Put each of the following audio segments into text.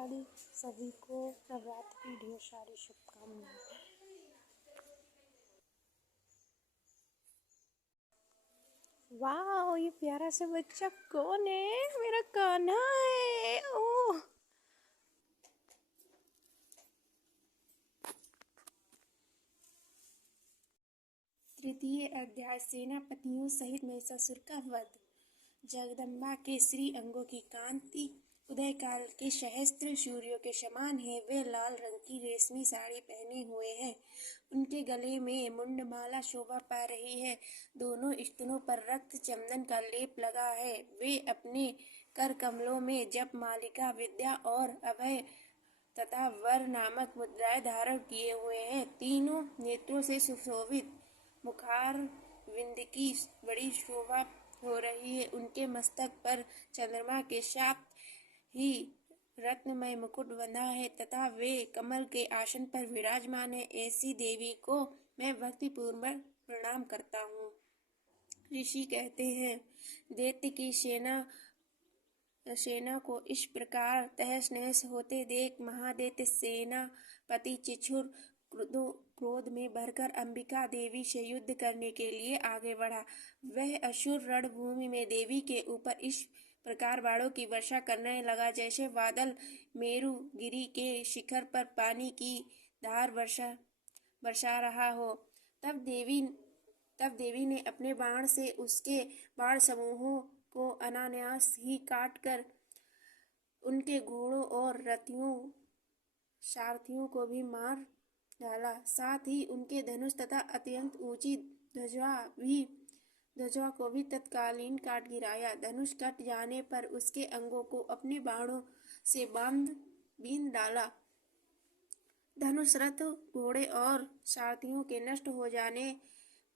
माताड़ी। सभी को नवरात्र की ढेर सारी शुभकामनाएं। वाह, ये प्यारा सा बच्चा कौन है? मेरा कान्हा है। ओह, तृतीय अध्याय सेनापतियों सहित महिषासुर का वध। जगदम्बा के श्री अंगों की कांति उदय काल के सहस्त्र सूर्यों के समान है। वे लाल रंग की रेशमी साड़ी पहने हुए हैं। उनके गले में मुंडमाला शोभा पा रही है। दोनों स्तनों पर रक्त चंदन का लेप लगा है। वे अपने कर कमलों में जप मालिका, विद्या और अभय तथा वर नामक मुद्राएं धारण किए हुए हैं। तीनों नेत्रों से सुशोभित मुखार विंद की बड़ी शोभा हो रही है। उनके मस्तक पर चंद्रमा के साथ ही रत्नमय मुकुट बंधा है तथा वे कमल के आसन पर विराजमान है। ऐसी देवी को मैं भक्तिपूर्वक प्रणाम करता हूँ। ऋषि कहते हैं, दैत्य की सेना को इस प्रकार तहस नहस होते देख महादैत्य सेनापति चिछुर क्रोध में भरकर अंबिका देवी से युद्ध करने के लिए आगे बढ़ा। वह असुर रणभूमि में देवी के ऊपर इस प्रकार बाणों की वर्षा करने लगा जैसे बादल मेरु गिरी के शिखर पर पानी की धार बरसा रहा हो। तब देवी ने अपने बाण से उसके बाण समूहों को अनायास ही काटकर उनके घोड़ों और रथियों सारथियों को भी मार डाला। साथ ही उनके धनुष तथा अत्यंत ऊंची ध्वजा को भी तत्कालीन काट गिराया। धनुष कट जाने पर उसके अंगों को अपने बाणों से बींध डाला। धनुष, रथ, घोड़े और सारथियों के नष्ट हो जाने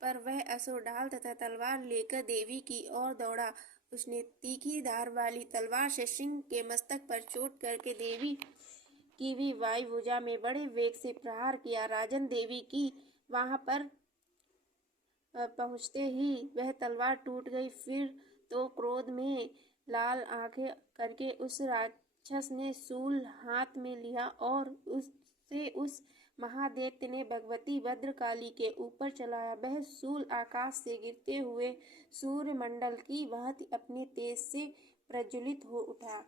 पर वह असुर ढाल तथा तलवार लेकर देवी की ओर दौड़ा। उसने तीखी धार वाली तलवार से सिंह के मस्तक पर चोट करके देवी की भी वायु भुजा में बड़े वेग से प्रहार किया। राजन, देवी की वहां पर पहुंचते ही वह तलवार टूट गई। फिर तो क्रोध में लाल आंखें करके उस राक्षस ने शूल हाथ में लिया और उस महादैत्य ने भगवती भद्रकाली के ऊपर चलाया। वह शूल आकाश से गिरते हुए सूर्यमंडल की भांति अपने तेज से प्रज्वलित हो उठा।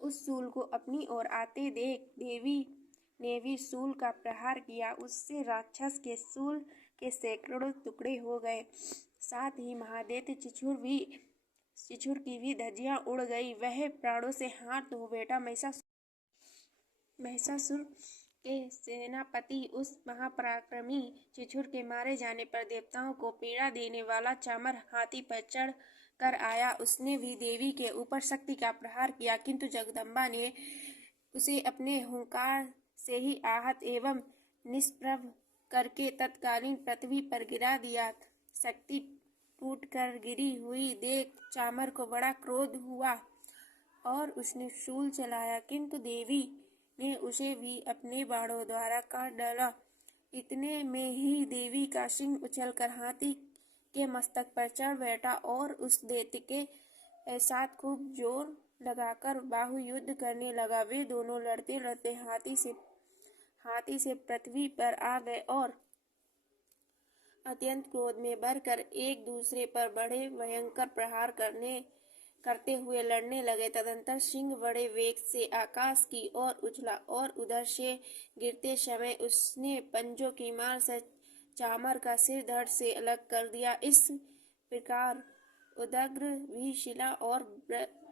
उस शूल को अपनी ओर आते देख देवी ने भी शूल का प्रहार किया। उससे राक्षस के शूल के सैकड़ों टुकड़े हो गए। साथ ही महादैत्य चिछुर की भी धज्जियां उड़ गई। वह प्राणों से हाथ धो बैठा। महिषासुर के सेनापति उस महापराक्रमी चिछुर के मारे जाने पर देवताओं को पीड़ा देने वाला चामर हाथी पर चढ़ कर आया। उसने भी देवी के ऊपर शक्ति का प्रहार किया, किंतु जगदम्बा ने उसे अपने हुंकार से ही आहत एवं निष्प्रभ करके तत्कालीन पृथ्वी पर गिरा दिया। शक्ति टूट कर गिरी हुई देख चामर को बड़ा क्रोध हुआ और उसने शूल चलाया, किंतु देवी ने उसे भी अपने बाणों द्वारा काट डाला। इतने में ही देवी का सिंह उछलकर हाथी के मस्तक पर चढ़ बैठा और उस दैत्य के साथ खूब जोर लगाकर बाहु युद्ध करने लगा। वे दोनों लड़ते लड़ते हाथी से पृथ्वी पर आ गए और अत्यंत क्रोध में भरकर एक दूसरे पर बड़े भयंकर प्रहार करते हुए लड़ने लगे। तदंतर सिंह बड़े वेग से आकाश की ओर उछला और उधर से गिरते समय उसने पंजों की मार से चामर का सिर धड़ से अलग कर दिया। इस प्रकार उदग्र भी शिला और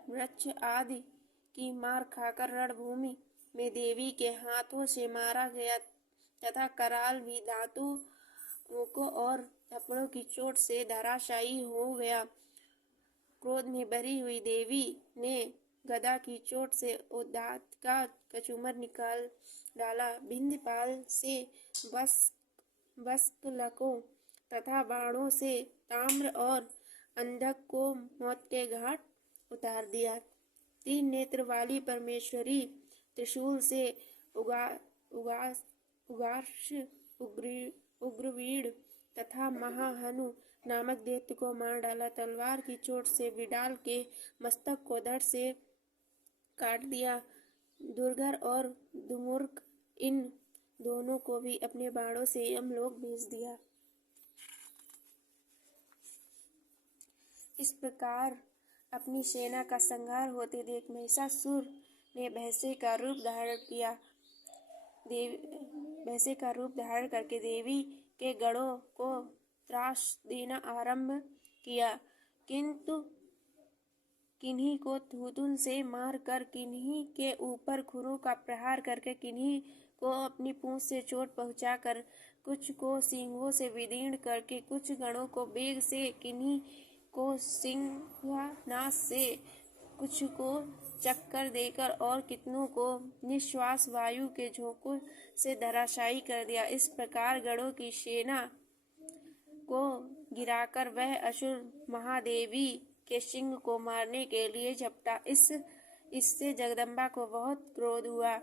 वृक्ष आदि की मार खाकर रणभूमि में देवी के हाथों से मारा गया तथा कराल भी धातु मुकों और थप्पड़ों की चोट से धराशायी हो गया। क्रोध में भरी हुई देवी ने गदा की चोट से उदात का कचूमर निकाल डाला। भिंदपाल से बस्कलकों तथा बाणों से ताम्र और अंधक को मौत के घाट उतार दिया। तीन नेत्र वाली परमेश्वरी त्रिशूल से उग्रवीण तथा महाहनु नामक दैत्य को मार डाला। तलवार की चोट से विडाल के मस्तक को धड़ से काट दिया। दुर्गर और दुर्मुख इन दोनों को भी अपने बाणों से यमलोक भेज दिया। इस प्रकार अपनी सेना का संहार होते देख महिषासुर ने भैंसे का रूप धारण किया। भैंसे का रूप धारण करके देवी के गणों को त्रास देना आरंभ किया, किंतु किन्हीं को थूथुन से मारकर, किन्हीं के ऊपर खुरों का प्रहार करके, किन्हीं को अपनी पूंछ से चोट पहुंचाकर, कुछ को सींगों से विदीर्ण करके, कुछ गणों को बेग से, किन्हीं को सिंहानास से, कुछ को चक्कर देकर और कितनों को निश्वास वायु के झोंकों से धराशायी कर दिया। इस प्रकार गणों की सेना को गिराकर वह असुर महादेवी के सिंह को मारने के लिए झपटा। इससे जगदम्बा को बहुत क्रोध हुआ।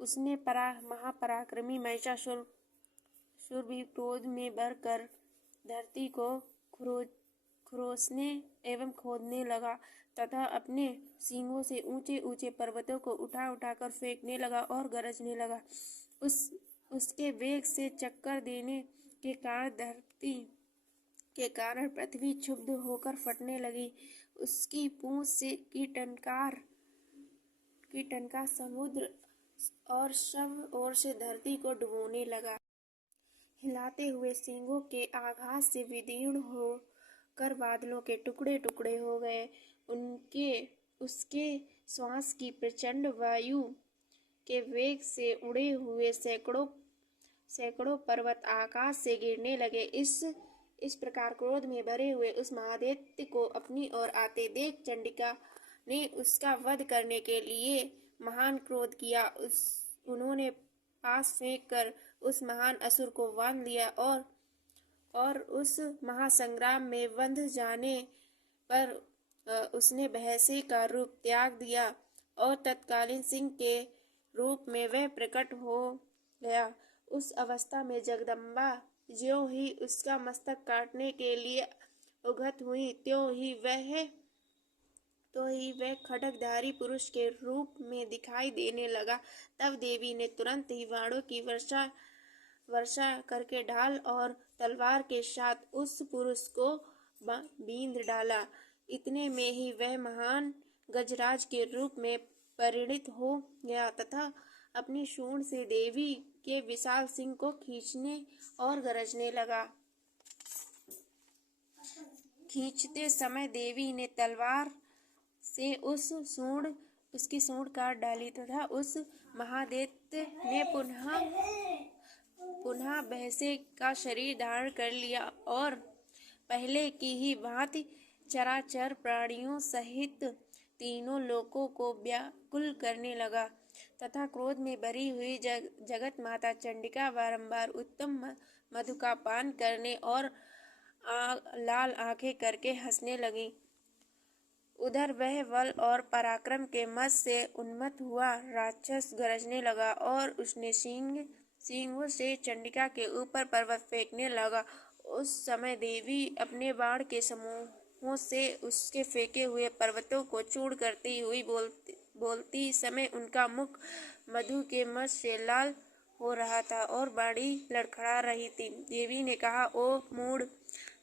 उसने महापराक्रमी महिषासुर भी क्रोध में भरकर धरती को खुरोसने एवं खोदने लगा तथा अपने सींगों से ऊंचे ऊंचे पर्वतों को उठा उठाकर फेंकने लगा और गरजने लगा। उसके वेग से चक्कर देने के कारण पृथ्वी क्षुब्ध होकर फटने लगी। उसकी पूंछ से की टंकार समुद्र और सब ओर से धरती को डुबोने लगा। हिलाते हुए सींगों के आघात से विदीर्ण होकर बादलों के टुकड़े टुकड़े हो गए। उसके श्वास की प्रचंड वायु के वेग से उड़े हुए सैकड़ों पर्वत आकाश से गिरने लगे। इस प्रकार क्रोध में भरे हुए उस महादैत्य को अपनी ओर आते देख चंडिका ने उसका वध करने के लिए महान क्रोध किया। उन्होंने पास फेंक कर उस महान असुर को बांध लिया और उस महासंग्राम में बंध जाने पर उसने भैंसे का रूप त्याग दिया और तत्कालीन सिंह के रूप में वह प्रकट हो गया। उस अवस्था में जगदम्बा ज्यों ही उसका मस्तक काटने के लिए उद्यत हुई, त्यों ही वह खड्गधारी पुरुष के रूप में दिखाई देने लगा। तब देवी ने तुरंत ही बाणों की वर्षा करके ढाल और तलवार के साथ उस पुरुष को बींध डाला। इतने में ही वह महान गजराज के रूप में परिणित हो गया तथा अपनी सूंड से देवी के विशाल सिंह को खींचने और गरजने लगा। खींचते समय देवी ने तलवार से उसकी सूंड काट डाली तथा उस महादैत्य ने पुनः भैंसे का शरीर धारण कर लिया और पहले की ही भांति चराचर प्राणियों सहित तीनों लोकों को व्याकुल करने लगा तथा क्रोध में भरी हुई जगत माता चंडिका बारंबार उत्तम मधु का पान करने और लाल आंखें करके हंसने लगी। उधर वह बल और पराक्रम के मद से उन्मत्त हुआ राक्षस गरजने लगा और उसने सींगों से चंडिका के ऊपर पर्वत फेंकने लगा। उस समय देवी अपने बाण के समूहों से उसके फेंके हुए पर्वतों को चूर्ण करती हुई बोलती समय उनका मुख मधु के मद से लाल हो रहा था और बाणी लड़खड़ा रही थी। देवी ने कहा, ओ मूढ़,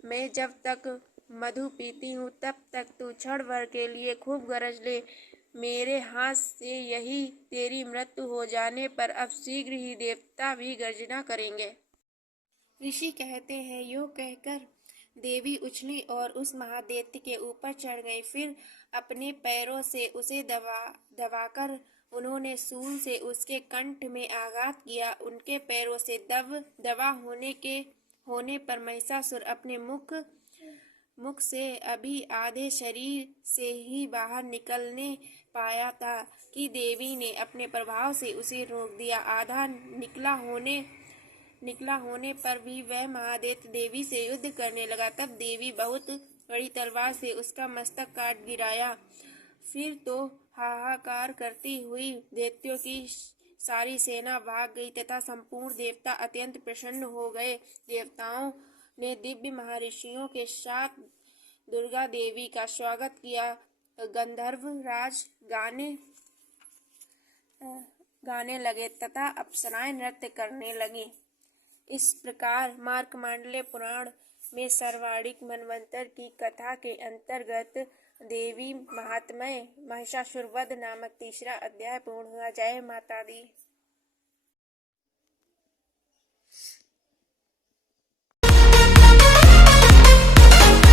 मैं जब तक मधु पीती हूँ तब तक तू क्षण भर के लिए खूब गरज ले। मेरे हाथ से यही तेरी मृत्यु हो जाने पर अब शीघ्र ही देवता भी गर्जना करेंगे। ऋषि कहते हैं, यो कहकर देवी उछली और उस महादैत्य के ऊपर चढ़ गई। फिर अपने पैरों से उसे दबाकर उन्होंने शूल से उसके कंठ में आघात किया। उनके पैरों से दबा होने पर महिषासुर अपने मुख से अभी आधे शरीर से ही बाहर निकलने पाया था कि देवी ने अपने प्रभाव से उसे रोक दिया। आधा निकला होने पर भी वह महादैत्य देवी से युद्ध करने लगा। तब देवी बहुत बड़ी तलवार से उसका मस्तक काट गिराया। फिर तो हाहाकार करती हुई दैत्यों की सारी सेना भाग गई तथा संपूर्ण देवता अत्यंत प्रसन्न हो गए। देवताओं ने दिव्य महर्षियों के साथ दुर्गा देवी का स्वागत किया। गंधर्व राज गाने लगे तथा अप्सराएं नृत्य करने लगी। इस प्रकार मार्कंडेय पुराण में सर्वाधिक मनवंतर की कथा के अंतर्गत देवी महात्म्य महिषासुर वध नामक तीसरा अध्याय पूर्ण हुआ। जय माता दी।